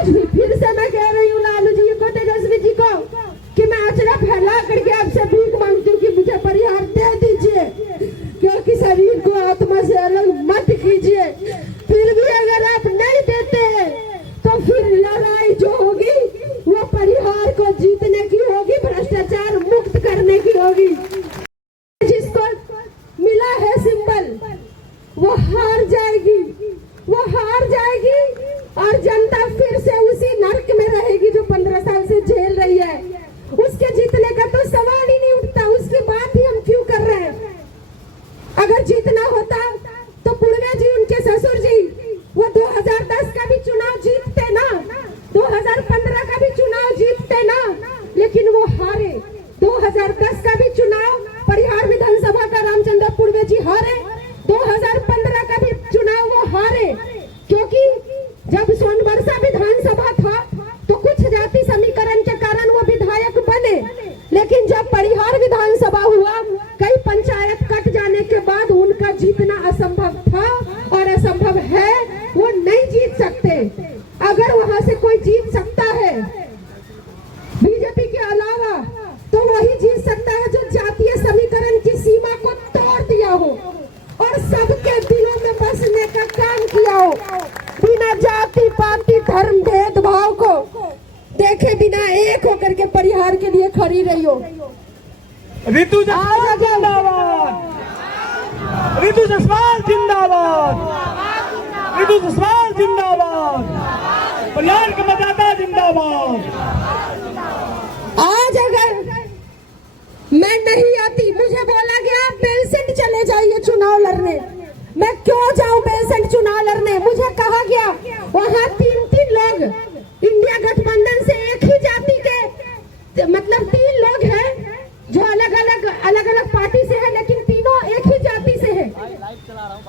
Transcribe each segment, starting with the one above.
आज भी फिर से मैं कह रही हूँ लालू जी को, तेजस्वी जी को, कि मैं अचरा फैला करके आपसे भीख मांगती हूँ कि मुझे परिहार दे दीजिए, क्योंकि शरीर को आत्मा से अलग मत कीजिए। फिर भी अगर आप नहीं देते तो फिर लड़ाई जो होगी वो परिहार को जीतने की होगी, भ्रष्टाचार मुक्त करने की होगी। जिसको मिला है सिंबल वो हार जाएगी, वो हार जाएगी और जनता फिर से उसी नर्क में रहेगी जो 15 साल से झेल रही है। उसके जीतने का तो सवाल ही नहीं उठता, उसकी बात ही हम क्यों कर रहे हैं। अगर जीतना होता तो पूर्वे जी, उनके ससुर जी, वो 2010 का भी चुनाव जीतते ना, 2015 का भी चुनाव जीतते ना, लेकिन वो हारे। 2010 का भी चुनाव परिहार विधानसभा का रामचंद्र पूर्वे जी हारे, 2015 का भी चुनाव वो हारे, क्योंकि जब सोनबरसा विधानसभा था तो कुछ जाति समीकरण के कारण वो विधायक बने, लेकिन जब परिहार विधानसभा हुआ, कई पंचायत कट जाने के बाद उनका जीतना असंभव था और असंभव है, वो नहीं जीत सकते। अगर वहां से कोई जीत सकता है बीजेपी के अलावा, तो वही जीत सकता है जो जातीय समीकरण की सीमा को तोड़ दिया हो और सबके दिलों में बसने का काम किया हो, बिना जाति पाति धर्म भेदभाव को देखे बिना एक होकर के परिहार के लिए खड़ी रही हो। रितु जसवाल जिंदाबाद, रितु जसवाल जिंदाबाद, रितु जसवाल जिंदाबाद, परिहार का मतदाता जिंदाबाद। आज अगर मैं नहीं आती, मुझे बोला गया बेलसेंट चले जाइए चुनाव लड़ने, मैं क्यों जाऊं बेलसेंट चुनाव लड़ने। मुझे कहा गया वहाँ 3 लोग इंडिया गठबंधन से एक ही जाति के, मतलब 3 लोग हैं जो अलग अलग पार्टी से है, लेकिन तीनों एक ही जाति से है।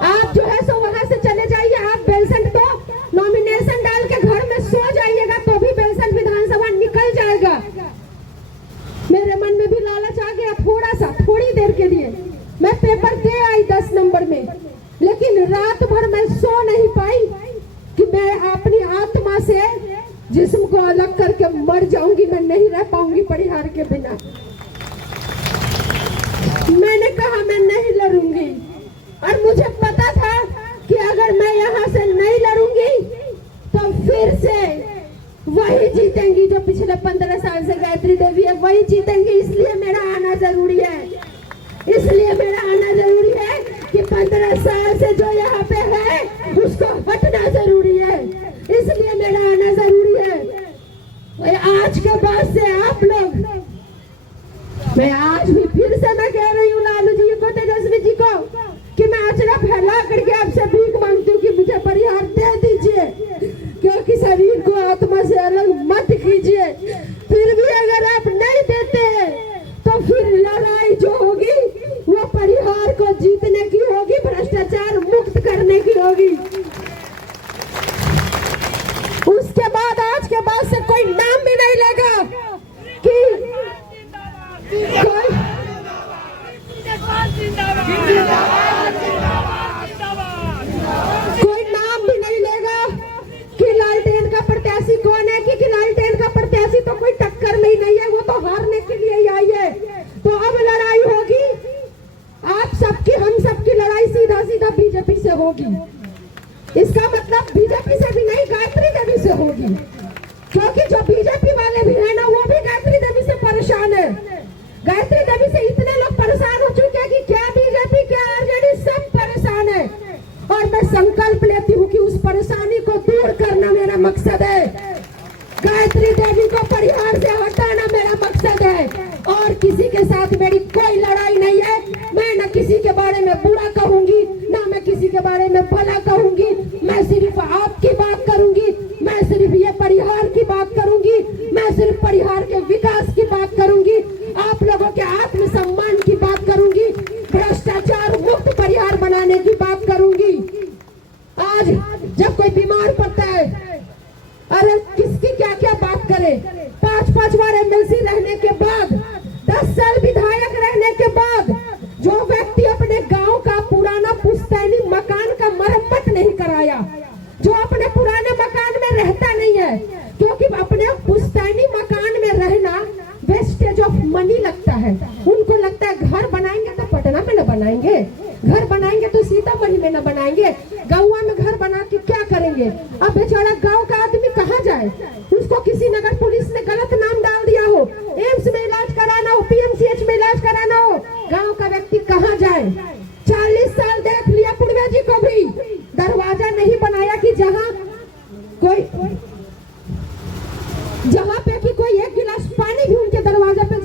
आप जो है सो वहाँ से चले जाइए, आप बेलसेंट तो नॉमिनेशन डाल के घर में सो जाइएगा तो भी बेलसेंट विधानसभा निकल जाएगा। मेरे मन में भी लालच आ गया थोड़ा सा, थोड़ी देर के लिए। मैं पेपर दे आई 10 नंबर में, लेकिन रात भर मैं सो नहीं पाई कि मैं अपनी आत्मा से जिस्म को अलग करके मर जाऊंगी, मैं नहीं रह पाऊंगी परिहार के बिना। मैंने कहा मैं नहीं लड़ूंगी, और मुझे पता था कि अगर मैं यहाँ से नहीं लड़ूंगी तो फिर से वही जीतेंगी जो पिछले 15 साल से गायत्री देवी है, वही जीतेंगी। इसलिए मेरा आना जरूरी है, इसलिए मेरा आना जरूरी है कि 15 साल से जो यहाँ पे है उसको हटना जरूरी है, इसलिए मेरा आना जरूरी है। आज के बाद से आप लोग, मैं आज भी फिर से मैं कह रही हूँ लालू जी को, तेजस्वी जी को, कि मैं अचरा फैला करके आपसे भीख मांगती हूँ कि मुझे परिहार दे दीजिए, क्योंकि शरीर को आत्मा से अलग मत कीजिए। फिर भी अगर आप नहीं देते तो फिर लड़ाई जो होगी वो परिहार को जीतने की होगी, भ्रष्टाचार मुक्त करने की होगी। उसके बाद आज के बाद से कोई नाम भी नहीं लेगा कि कोई नाम भी नहीं लेगा कि लालटेन का प्रत्याशी कौन है, कि लालटेन का प्रत्याशी तो कोई टक्कर में ही नहीं है, वो तो हारने के लिए ही आई है। तो अब लड़ाई होगी आप सबकी, हम सबकी लड़ाई सीधा सीधा बीजेपी से होगी। इसका मतलब बीजेपी से भी नहीं, गायत्री देवी से होगी, क्योंकि जो बीजेपी वाले भी है ना वो भी गायत्री देवी से परेशान है। गायत्री देवी से इतने लोग परेशान हो चुके हैं कि क्या बीजेपी क्या आरजेडी सब परेशान है, और मैं संकल्प लेती हूँ कि उस परेशानी को दूर करना मेरा मकसद है। गायत्री देवी को परिहार से हटाना मेरा मकसद है, और किसी के साथ मेरी कोई लड़ाई नहीं है। मैं न किसी के बारे में बुरा कहूंगी, ना मैं किसी के बारे में भला कहूंगी, मैं सिर्फ आपकी बात करूंगी, मैं सिर्फ ये परिहार की बात करूंगी, मैं सिर्फ परिहार के विकास की बात करूंगी, आप लोगों के आत्मसम्मान की बात करूंगी, भ्रष्टाचार मुक्त परिहार बनाने की बात करूंगी। आज जब कोई बीमार पड़ता है, अरे किसकी क्या क्या बात करे, 5-5 बार एमएलसी रहने के बाद, 10 साल विधायक रहने के बाद, जो व्यक्ति अपने गांव का पुराना पुश्तैनी मकान का मरम्मत नहीं कराया, जो अपने पुराने मकान में रहता नहीं है, अपने पुश्तैनी मकान में रहना वेस्टेज ऑफ मनी लगता है। उनको लगता है घर बनाएंगे तो पटना में न बनाएंगे, घर बनाएंगे तो सीतामढ़ी में न बनाएंगे, गाँव में घर बना के क्या करेंगे। अब बेचारा गांव का आदमी कहाँ जाए? उसको किसी नगर पुलिस ने गलत नाम डाल दिया हो, एम्स में इलाज कराना हो, पीएमसीएच में इलाज कराना हो, गांव का व्यक्ति कहाँ जाए? 40 साल देख लिया पूर्वे जी को भी, दरवाजा नहीं बनाया कि जहाँ पे कि कोई एक गिलास पानी भी उनके दरवाजा पे